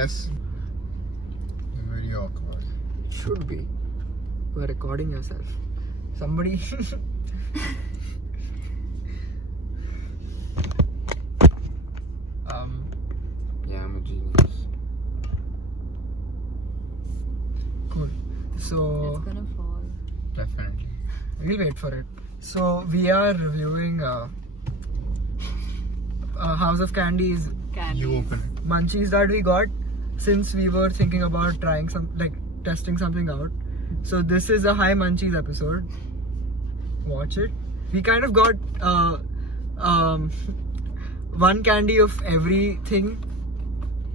guess. Very awkward. Should be. You are recording yourself. Somebody. Yeah, I'm a genius. Cool. So It's gonna fall. Definitely. we'll wait for it. So we are reviewing House of Candy's Candy. You open it. munchies that we got since we were thinking about trying testing something out. So this is a high munchies episode. Watch it. We kind of got one candy of everything.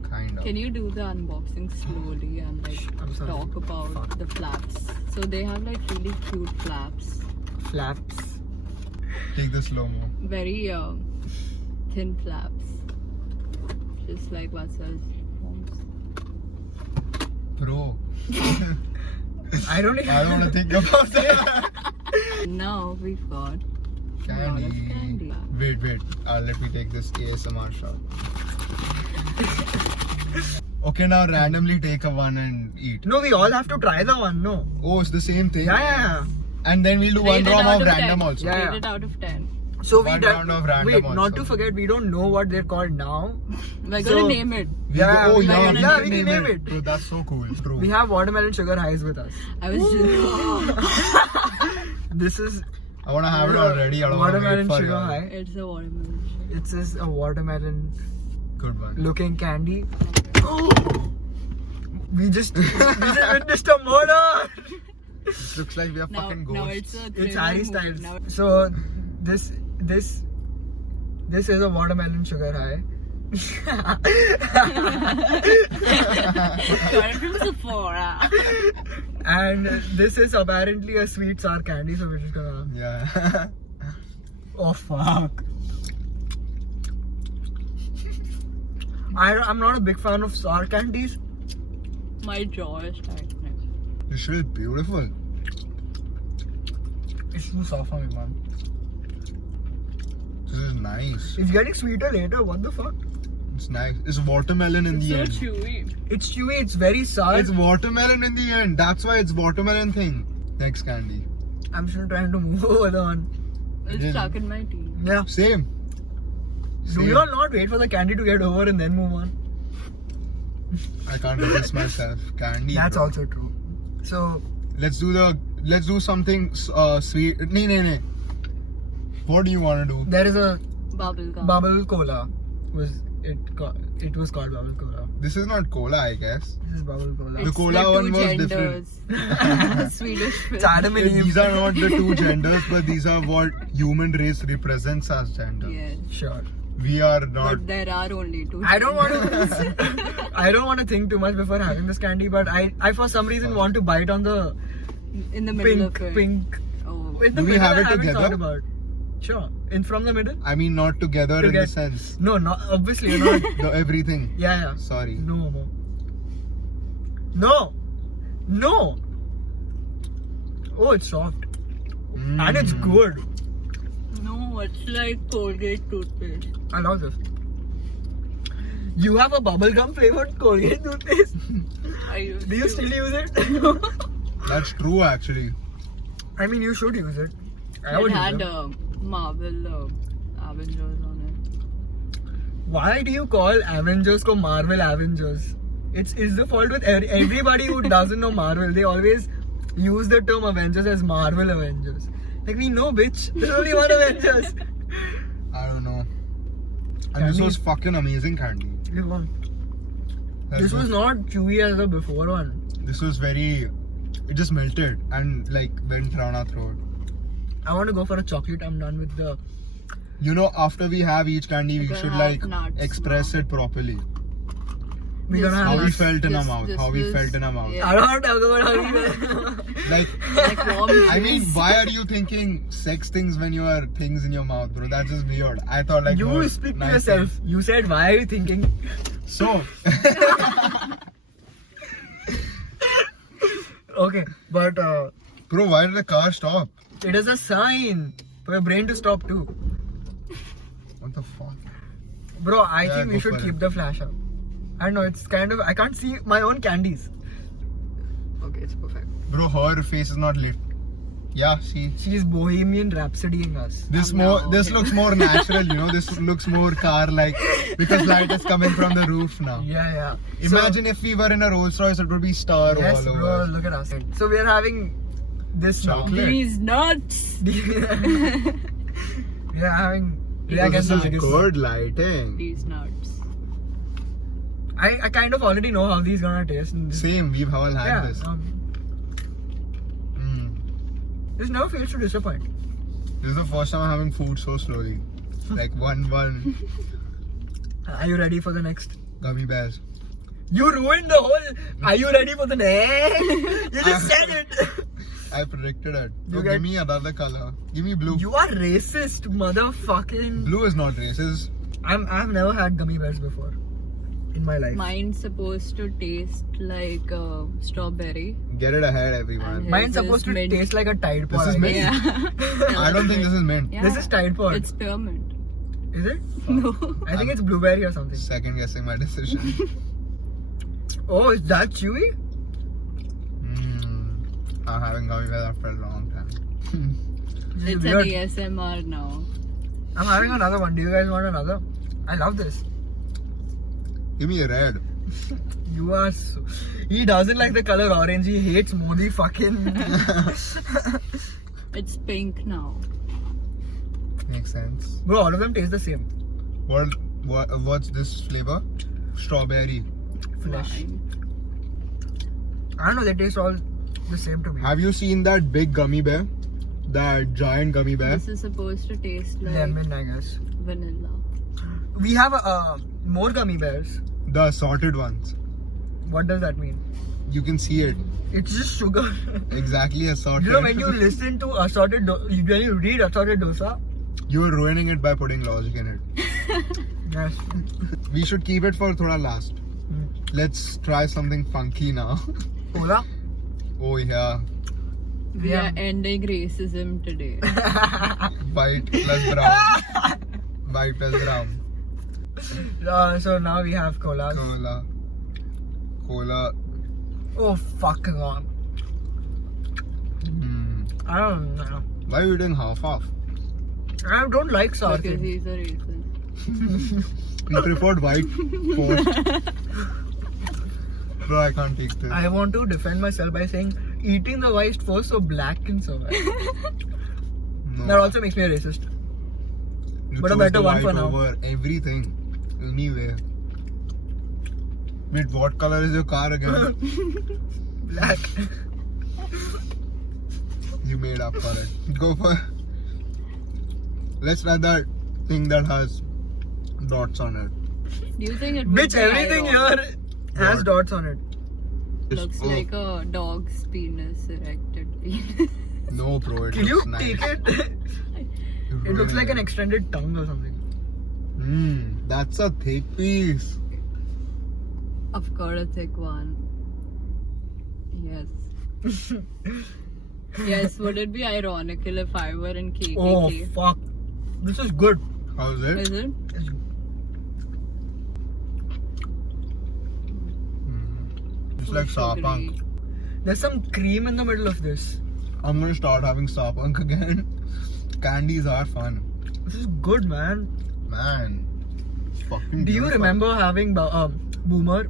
Kind of. Can you do the unboxing slowly and I'm sorry. talk about Fuck. the flaps? So they have really cute flaps. Flaps. Take the slow-mo. Very thin flaps. Just like Vasal's homes. Bro. I don't I don't want to think about that. Now we've got a lot of candy. Wait. Let me take this ASMR shot. Okay, now randomly take a one and eat. No, we all have to try the one. No. Oh, it's the same thing? Yeah. And then we'll do one Rate it round out of of random 10. also. Yeah. Rate it out of 10. So we One round of random wait, also. not to forget, we don't know what they're called now. We're So- gonna name it. Yeah, oh, we yeah, can- yeah, we can name it. Bro, that's so cool. True. We have watermelon sugar highs with us. I was just. This is I want to have it already. I don't want to wait watermelon for sugar you. high. It's a watermelon. It's just a watermelon Good one. looking candy. We just witnessed a murder. This looks like we are fucking Now ghosts. it's a It's thriller Harry movie. Styles. Now So this is a watermelon sugar high. Got it from Sephora. And this is apparently a sweet sour candy, so we're just gonna. Yeah. Oh fuck! I'm not a big fan of sour candies. My jaw is tightening. This is beautiful. It's too soft for me, man. This is nice. It's getting sweeter later. What the fuck? It's nice. It's watermelon in It's the so end. chewy. It's chewy. It's very sour. It's watermelon in the end. That's why it's watermelon thing. Next candy. I'm still trying to move over the one. It's Really? stuck in my teeth. Yeah. Same. Do you all not wait for the candy to get over and then move on? I can't resist myself. Candy. That's bro. also true. So Let's do something sweet. Nee. What do you want to do? there is a Bubble gum. bubble cola. It was called bubble cola. This is not cola, I guess. This is bubble cola. The It's cola the one two was genders. Swedish film. It's Adam and Eve. These are not the two genders, but these are what human race represents as gender. Yes. Sure. We are not. But there are only two. I don't want genders. to. I don't want to think too much before having this candy, but I for some reason want to bite on the In the middle of it. pink. Oh. In the Do we middle, have I it haven't together? thought about. Sure. From the middle? I mean, not together in the sense. No, not obviously not. The everything. Yeah. Sorry. No. Oh, it's soft and it's good. No, it's like Colgate toothpaste. I love this. You have a bubblegum flavored Colgate toothpaste. I used Do you to. still use it? That's true, actually. I mean, you should use it. I would It had use it. Marvel Avengers on it. Why do you call Avengers ko Marvel Avengers? It's the fault with everybody who doesn't know Marvel. They always use the term Avengers as Marvel Avengers. Like, we know, bitch. There's only one Avengers. I don't know. And this Candy. was fucking amazing candy. This was not chewy as the before one. This was very. It just melted and like went down our throat. I want to go for a chocolate. I'm done with the. You know, after we have each candy, we We're should gonna like have nuts express now. it properly. We're gonna How have we nuts. felt in our mouth. this How we was- felt in our mouth. yeah. I don't want to talk about how we Like, Like warm I mean, juice. why are you thinking sex things when you are things in your mouth, bro? That's just weird. I thought like You more speak to nice yourself. things. You said, why are you thinking? So, Okay, but bro, why did the car stop? it is a sign for your brain to stop too. What the fuck? Bro, I Yeah, think we go should for keep it. the flash up. I don't know, it's kind of, I can't see my own candies. Okay, it's perfect. Bro, her face is not lit. Yeah, see. She's Bohemian Rhapsodying us. This No. this looks more natural, you know. This looks more car-like because light is coming from the roof now. Yeah. Imagine if we were in a Rolls Royce, it would be star Yes, all bro, over. look at us. So we are having this now. Chocolate. These nuts. We are having. Because this is nuts. good lighting. These nuts. I kind of already know how these gonna taste. Same, we've all had Yeah. this. This never fails to disappoint. This is the first time I'm having food so slowly. Like one Are you ready for the next? gummy bears. You ruined the whole. Are you ready for the next? You just said it. I predicted it. You So get- give me another color. Give me blue. You are racist, motherfucking. Blue is not racist. I've never had gummy bears before in my life. Mine's supposed to taste like strawberry. Get it ahead, everyone. And Mine's This is supposed to mint. taste like a Tide Pod. This is I mint. guess. Yeah. I don't think this is mint. Yeah. This is Tide Pod. It's spearmint. Is it? No. I think it's blueberry or something. Second guessing my decision. Oh, is that chewy? I'm having gummy bears after a long time. This is It's weird. an ASMR now. I'm having another one. Do you guys want another? I love this. Give me a red. You are so... He doesn't like the color orange. He hates Modi fucking... It's pink now. Makes sense. Bro, all of them taste the same. What's this flavor? Strawberry. Flesh. Wine. I don't know, they taste all the same to me. Have you seen that big gummy bear? That giant gummy bear? This is supposed to taste like Lemon, I guess. vanilla. We have more gummy bears. The assorted ones. What does that mean? You can see it. It's just sugar. Exactly assorted. You know, when you listen to assorted, when you read assorted dosa, You're ruining it by putting logic in it. yes. We should keep it for thoda last. Let's try something funky now. Cola. Oh yeah. We are ending racism today. White plus brown. White plus brown. So now we have cola. Cola. Oh, fucking on. I don't know. Why are you doing half? I don't like sour Because things. he's a racist. You preferred white first. Bro, I can't take this. I want to defend myself by saying eating the white first so black can survive. No. That also makes me a racist. You but a chose better the one white for now. Over everything. Anyway. Wait, what color is your car again? Black. You made up for it. Go for. Let's try that thing that has dots on it. Do you think it would Bitch, be everything ironic? here has What? dots on it. Looks Oh, like a dog's penis, erected penis. No, bro. It Can you looks nice. take it? It looks like an extended tongue or something. That's a thick piece. I've got a thick one. Yes. Yes, would it be ironical if I were in KKK? Oh, fuck. This is good. How's it? Is it? It's It's like So Sapunk. sugary. There's some cream in the middle of this. I'm gonna start having Sapunk again. Candies are fun. This is good, man. Man. It's fucking Do you beautiful. remember having Boomer?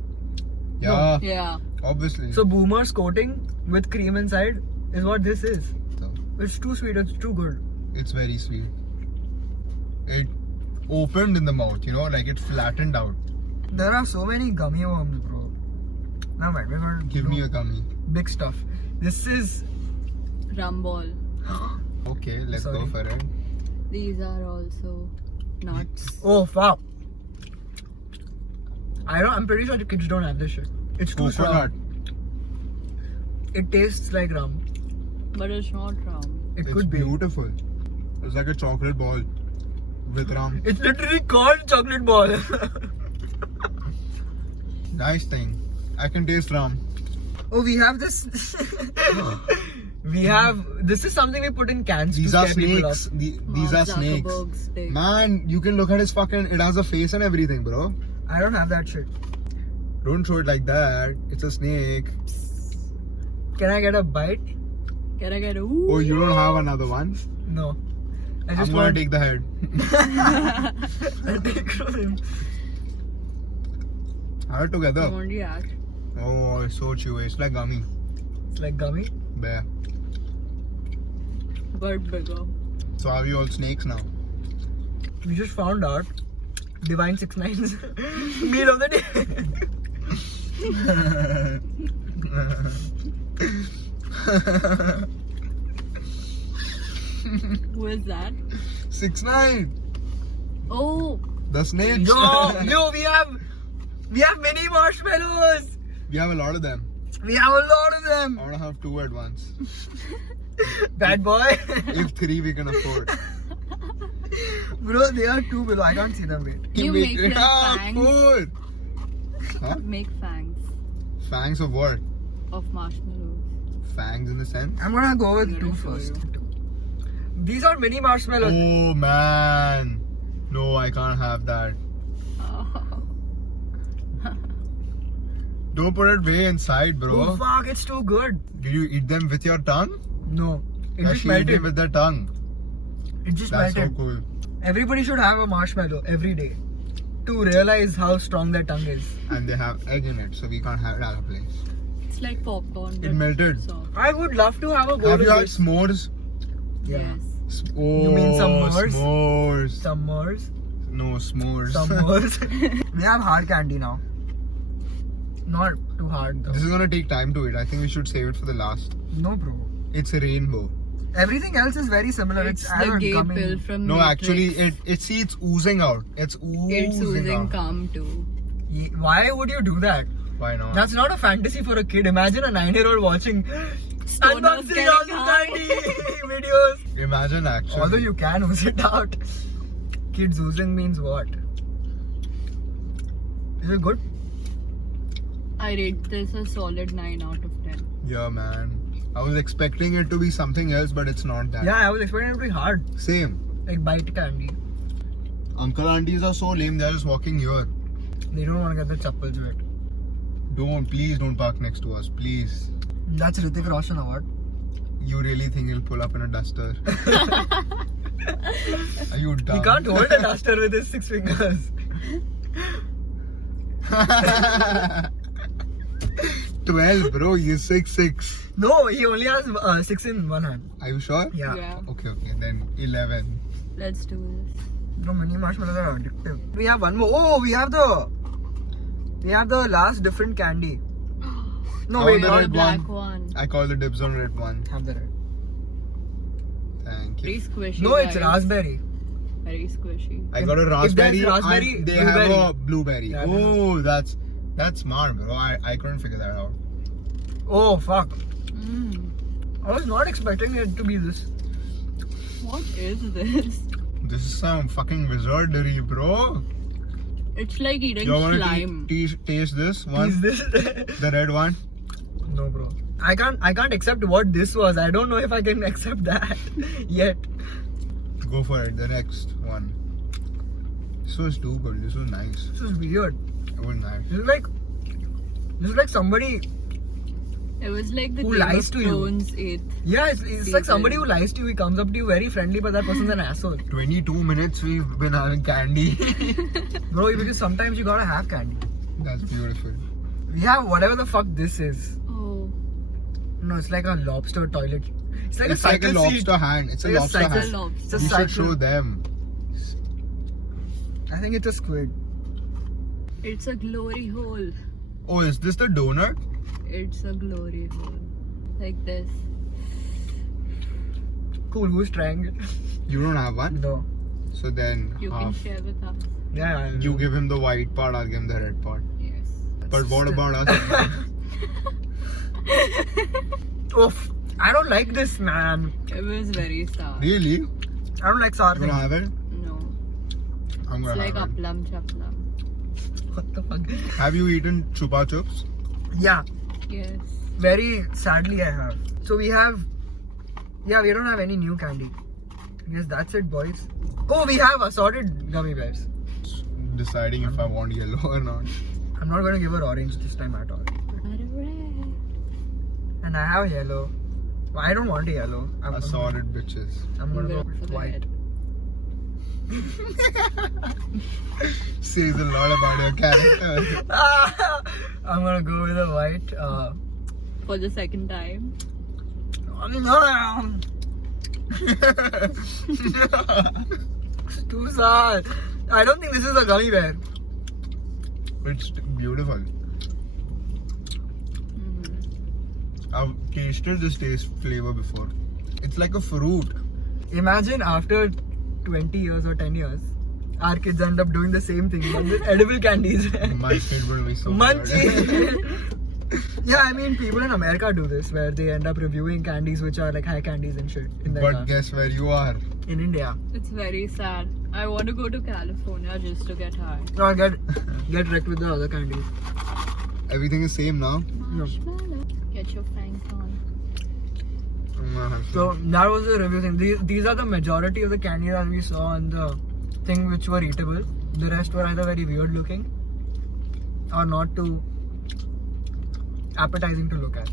Yeah, Yeah. obviously. So Boomer's coating with cream inside is what this is. So, It's too sweet. It's too good. it's very sweet. It opened in the mouth, you know, like it flattened out. There are so many gummy worms, bro. Now, man, we're going to Give me a gummy. big stuff. This is Rum ball. Okay, let's go Sorry. for it. These are also nuts. oh fuck. I'm pretty sure the kids don't have this shit. It's too Coconut. strong. It tastes like rum. But it's not rum. It It's could be. beautiful. It's like a chocolate ball with rum. It's literally called chocolate ball. Nice thing. I can taste rum. Oh, we have this. This is something we put in cans These to are scare people off. snakes. These are Mark snakes. Zuckerberg's dick. Man, you can look at his fucking. It has a face and everything, bro. I don't have that shit. Don't throw it like that. It's a snake. Can I get a bite? Can I get a Oh, you don't have another one? No. I I'm just gonna want take the head. I'll take from him. Have it together. Won't react. Oh, it's so chewy. It's like gummy. It's like gummy. Bear. But bigger. So are we all snakes now? We just found out Divine 6ix9ine's meal of the day. Who is that? 6ix9ine. Oh, The snakes. Yo, we have many marshmallows. We have a lot of them. We have a lot of them. I wanna have 2 at once. Bad boy. If 3 we can afford. Bro, they are 2 below. I can't see them. Wait. you make them Ah, fangs. 4. Huh? Make fangs Fangs of what? of marshmallows. Fangs in the sense? I'm gonna go with I'm 2 gonna show first. you. These are mini marshmallows. Oh man. No, I can't have that. Oh. Don't put it way inside, bro. Oh fuck, it's too good. Did you eat them with your tongue? No, it Does just she eat melted. them with their tongue? It just That's so melted. cool. Everybody should have a marshmallow every day to realize how strong their tongue is. And they have egg in it, so we can't have it at our place. It's like popcorn. It but melted. soft. I would love to have a bowl Have of you had this. s'mores? Yeah. Yes. Oh, You mean some s'mores? S'mores. Some s'mores. No, s'mores. Some s'mores. We have hard candy now. Not too hard though. This is gonna take time to eat. I think we should save it for the last. No, bro. It's a rainbow. Everything else is very similar. It's either the gay gummy. pill from No, Matrix. actually, it's oozing out. It's oozing It's oozing out. cum too. Why would you do that? Why not? That's not a fantasy for a kid. Imagine a 9-year-old watching Stoners unboxing getting all the high. candy videos. Imagine actually. Although you can ooze it out. Kids oozing means what? Is it good? I rate this a solid 9 out of 10. Yeah, man. I was expecting it to be something else, but it's not that. Yeah, I was expecting it to be hard. Same. Like bite candy. Uncle aunties are so lame. They're just walking here. They don't want to get the chappals wet. Please don't park next to us. Please. That's Hrithik Roshan award. You really think he'll pull up in a duster? Are you dumb? He can't hold a duster with his 6 fingers. 12, bro. You're 6'6". No, he only has 6 in one hand. Are you sure? Yeah. Okay. Then 11. Let's do this. No, mini marshmallows are addictive. We have one more. Oh, we have the last different candy. No, I wait, want the not red Black one. one. I call the dibs on red one. have the red. Thank Very you. squishy. No, it's guys. raspberry. Very squishy. I got a If raspberry. that's raspberry, and they blueberry. have a blueberry. Yeah, Oh, that's smart, bro. I couldn't figure that out. Oh, fuck. Mm. I was not expecting it to be this. What is this? This is some fucking wizardry, bro. It's like eating You want slime. to taste this one? Is this? The red one? No, bro. I can't accept what this was. I don't know if I can accept that yet. Go for it. The next one. This was too good. This was nice. This is weird. It was nice. This is like somebody. It was like the Who Game lies of to you? Thrones 8th. Yeah, it's like somebody who lies to you. He comes up to you very friendly, but that person's an asshole. 22 minutes we've been having candy. Bro, because sometimes you gotta have candy. That's beautiful. We have whatever the fuck this is. Oh. No, it's like a lobster toilet. It's like It's a like a cycle lobster seat. hand. It's a Like a lobster cycle- It's a hand. lobster. It's a You cycle. should show them. I think it's a squid. It's a glory hole. Oh, is this the donut? It's a glory hole. Like this. Cool, who's trying it? You don't have one? No. So then You can half. share with us. Yeah. You give him the white part, I'll give him the red part. Yes. But what about us? Oof. I don't like this, man. It was very sour. Really? You I don't like sour gonna things. have it? No. I'm It's gonna like have it. aplam chaplam. What the fuck? Have you eaten chupa chups? Yeah. Yes. Very sadly, I have. So we have. Yeah, we don't have any new candy. I guess that's it, boys. Oh, we have assorted gummy bears. Deciding if I want yellow or not. I'm not going to give her orange this time at all. And I have yellow. I don't want yellow. Assorted bitches. I'm going to go for with the white. head. Says a lot about your character. I'm going to go with a white. For the second time. It's too sad. I don't think this is a gummy bear. It's beautiful. I've tasted this taste flavor before. It's like a fruit. Imagine after 20 years or 10 years, our kids end up doing the same thing but with edible candies. My kid will be so Munchies. Yeah, I mean, people in America do this where they end up reviewing candies which are like high candies and shit in their But car. guess where you are? In India. It's very sad. I want to go to California just to get high. Or get wrecked with the other candies. Everything is same now. No. Get your fangs on. So that was the review thing. These are the majority of the candies that we saw on the thing which were eatable. The rest were either very weird looking or not too appetizing to look at.